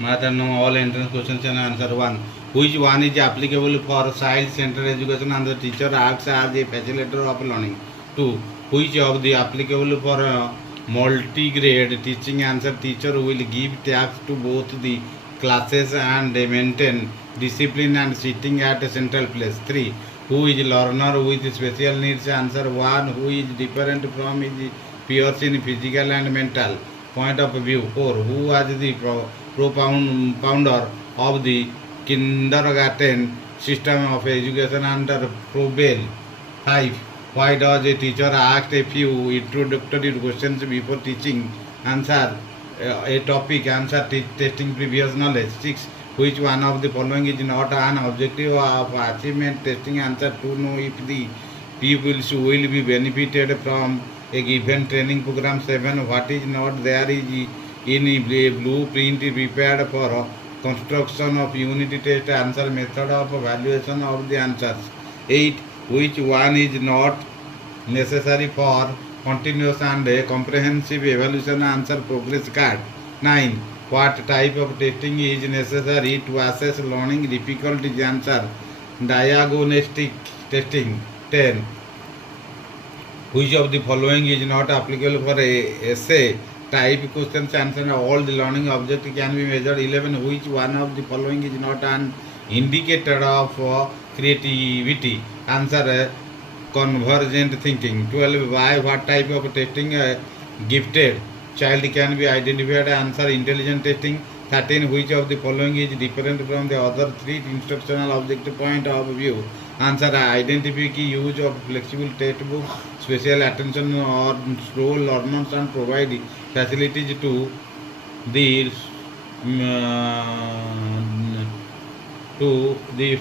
Mother know all entrance questions and answer one. Which one is applicable for child-centered education and the teacher acts as a facilitator of learning? 2. Which of the applicable for multi-grade teaching answer teacher will give tasks to both the classes and maintain discipline and sitting at a central place? 3. Who is learner with special needs? Answer 1. Who is different from his peers in physical and mental point of view? 4. Who was the founder of the kindergarten system of education under Froebel? 5. Why does a teacher ask a few introductory questions before teaching? Answer a topic. Answer testing previous knowledge. 6. Which one of the following is not an objective of achievement testing? Answer to know if the pupils will be benefited from a given training program. 7. What is not there is in a blueprint prepared for construction of unity test? Answer method of evaluation of the answers. 8. Which one is not necessary for continuous and comprehensive evaluation? Answer progress card. 9. What type of testing is necessary to assess learning difficulties? Answer diagnostic testing. 10. Which of the following is not applicable for a essay type questions? Answer all the learning objects can be measured. 11. Which one of the following is not an indicator of creativity? Answer convergent thinking. 12. By what type of testing gifted child can be identified? Answer intelligent testing. 13. Which of the following is different from the other three instructional objective point of view? Answer identify key use of flexible textbook, special attention or slow learners, and provide facilities to the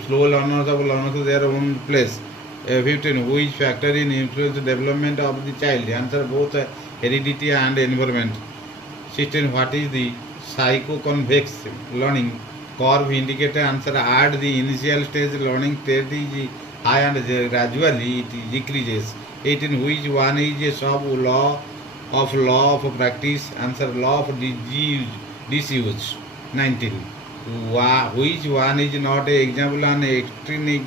slow learners of learners to their own place. 15. Which factor in influence development of the child? Answer both heredity and environment. 16. What is the psychoconvex learning curve indicator? Answer at the initial stage learning state is high and gradually it decreases. 18. Which one is a sub law of practice? Answer law of disuse. 19. Which one is not an example on extrinsic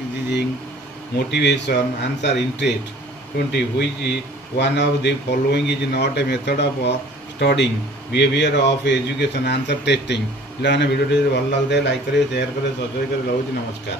motivation? Answer interest. 20. Which one of the following is not a method of studying behavior of education? Answer testing. ପିଲାମାନେ ଭିଡ଼ିଓଟି ଭଲ ଲାଗୁଥାଏ like କରିବେ, share କରିବେ, subscribe କରିବେ। ରହୁଛି ନମସ୍କାର।